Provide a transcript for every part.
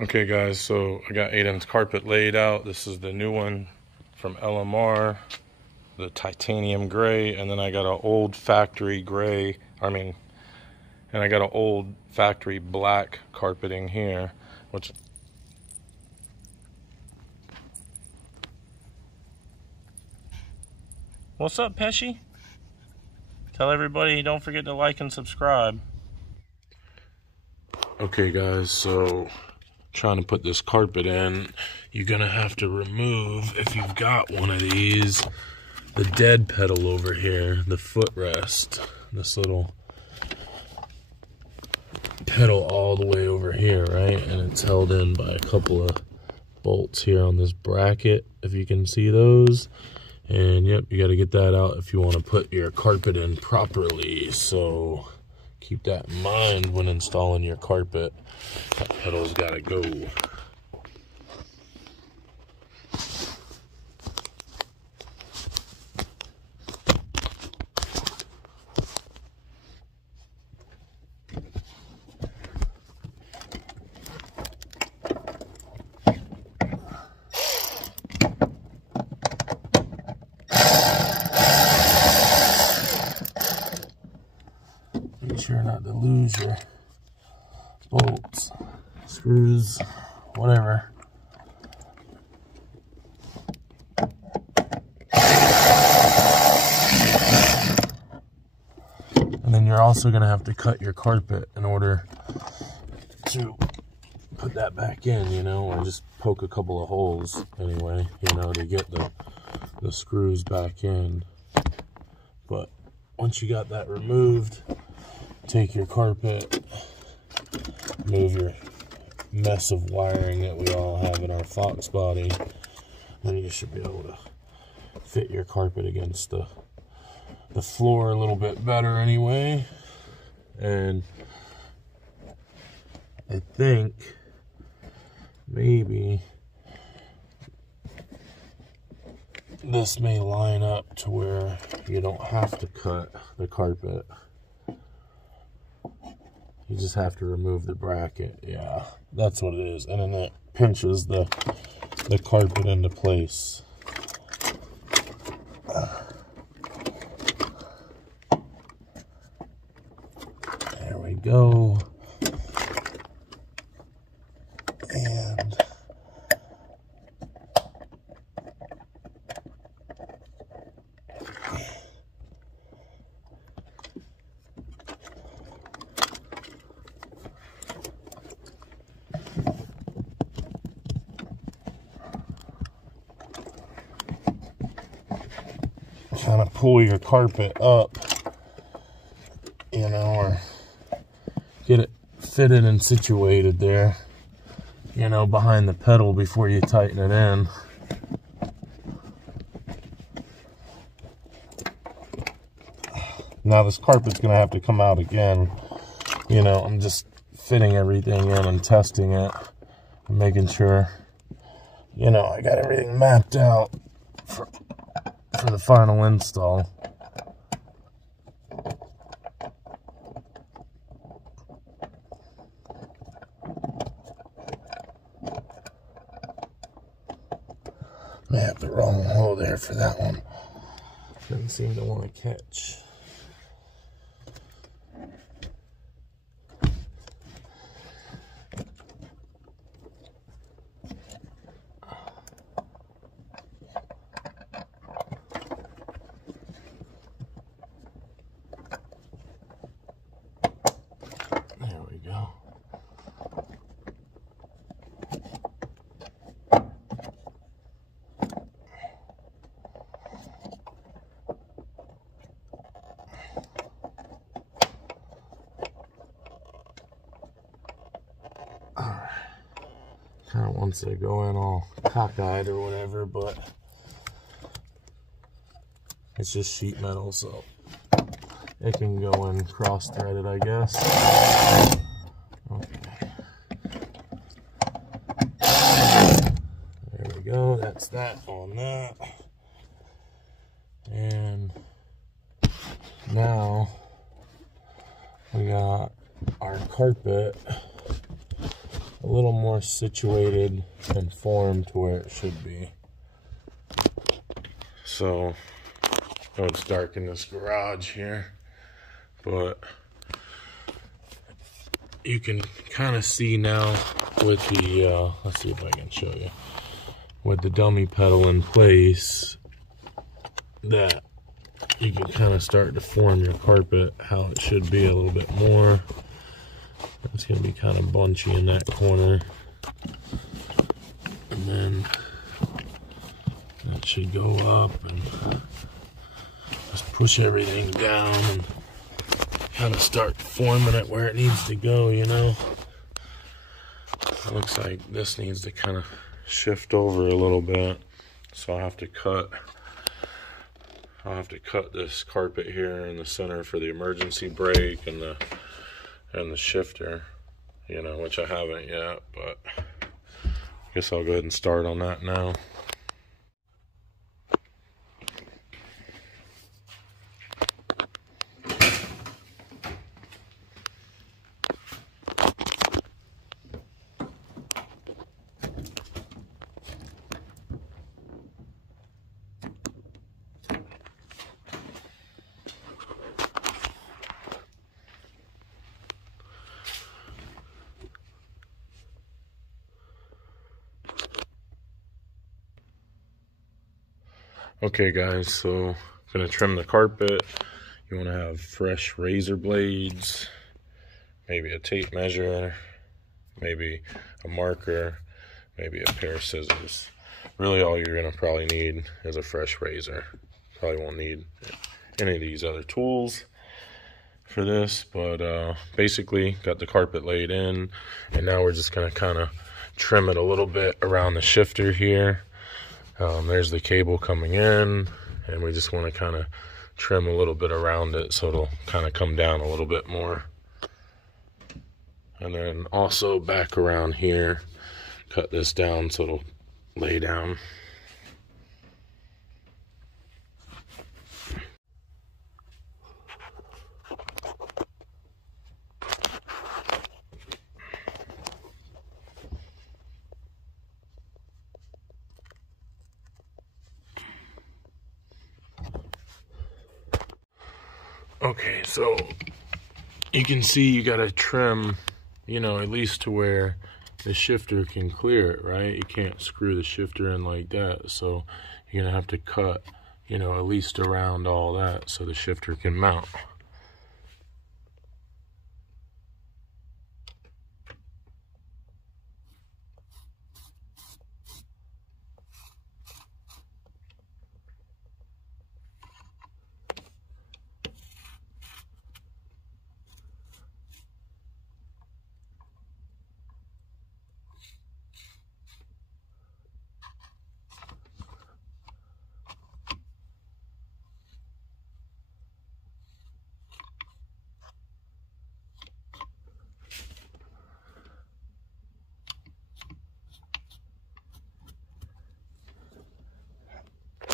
Okay guys, so I got Aiden's carpet laid out. This is the new one from LMR, the titanium gray, and then I got an old factory gray, and I got an old factory black carpeting here, which What's up, Pesci? Tell everybody don't forget to like and subscribe. Okay guys, so trying to put this carpet in, you're gonna have to remove, if you've got one of these, the dead pedal over here, the footrest, this little pedal all the way over here, right? And it's held in by a couple of bolts here on this bracket, if you can see those. And yep, you got to get that out if you want to put your carpet in properly. So keep that in mind when installing your carpet. That pedal's got to go. Make sure not to lose your bolts, screws, whatever. And then you're also going to have to cut your carpet in order to put that back in, you know, or just poke a couple of holes anyway, you know, to get the screws back in. But once you got that removed, take your carpet, move your mess of wiring that we all have in our Foxbody, then you should be able to fit your carpet against the floor a little bit better anyway. And I think maybe this may line up to where you don't have to cut the carpet. You just have to remove the bracket. Yeah, that's what it is. And then it pinches the carpet into place. There we go. And kind of pull your carpet up, you know, or get it fitted and situated there, you know, behind the pedal before you tighten it in. Now this carpet's gonna have to come out again. You know, I'm just fitting everything in and testing it and making sure, you know, I got everything mapped out for the final install. I have the wrong hole there for that one. Doesn't seem to want to catch. There we go. Kind of wants to go in all cockeyed or whatever, but it's just sheet metal, so it can go in cross-threaded, I guess. Okay. There we go. That's that on that. And now we got our carpet a little more situated and formed to where it should be. So, oh, it's dark in this garage here, but you can kind of see now with the, let's see if I can show you, with the dummy pedal in place, that you can kind of start to form your carpet how it should be a little bit more. It's going to be kind of bunchy in that corner. And then that should go up and just push everything down and kind of start forming it where it needs to go, you know. It looks like this needs to kind of shift over a little bit, so I'll have to cut this carpet here in the center for the emergency brake and the shifter, you know, which I haven't yet, but I guess I'll go ahead and start on that now. Okay guys, so I'm gonna trim the carpet. You wanna have fresh razor blades, maybe a tape measure, maybe a marker, maybe a pair of scissors. Really all you're gonna probably need is a fresh razor. Probably won't need any of these other tools for this, but basically got the carpet laid in, and now we're just gonna kind of trim it a little bit around the shifter here. There's the cable coming in, and we just want to kind of trim a little bit around it so it'll kind of come down a little bit more. And then also back around here, cut this down so it'll lay down. Okay, so you can see you gotta trim, you know, at least to where the shifter can clear it, right? You can't screw the shifter in like that, so you're gonna have to cut, you know, at least around all that so the shifter can mount.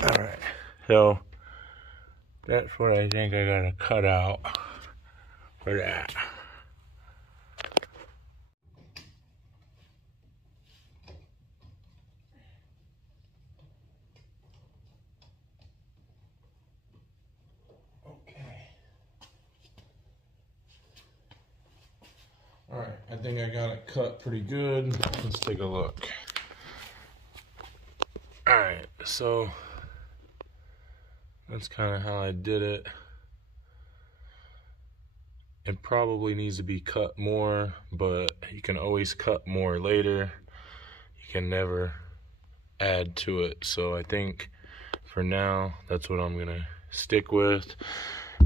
Alright, so that's what I think I gotta cut out for that. Okay. Alright, I think I got it cut pretty good. Let's take a look. Alright, so that's kind of how I did it. It probably needs to be cut more, but you can always cut more later. You can never add to it. So I think for now, that's what I'm gonna stick with,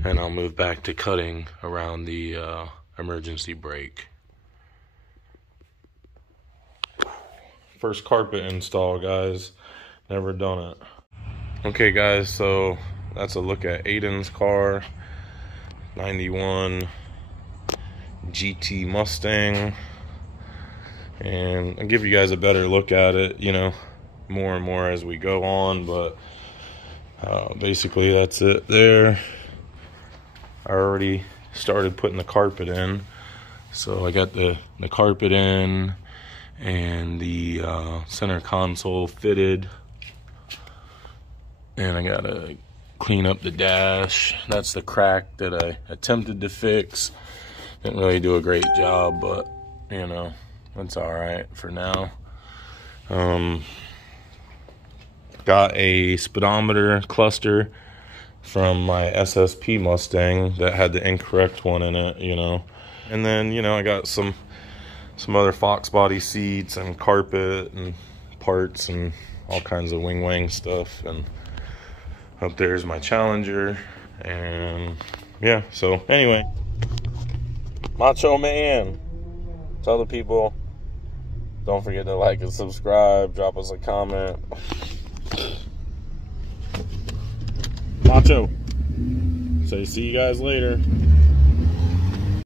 and I'll move back to cutting around the emergency brake. First carpet install, guys. Never done it. Okay guys, so that's a look at Aiden's car, 91 GT Mustang, and I'll give you guys a better look at it, you know, more and more as we go on, but basically that's it there. I already started putting the carpet in, so I got the carpet in, and the center console fitted. And I gotta clean up the dash. That's the crack that I attempted to fix. Didn't really do a great job, but you know, that's all right for now. Got a speedometer cluster from my SSP Mustang that had the incorrect one in it, you know. And then, you know, I got some other Foxbody seats and carpet and parts and all kinds of wing stuff. And up there's my Challenger. And yeah, so anyway, Macho Man, tell the people, don't forget to like and subscribe, drop us a comment. Macho. So see you guys later.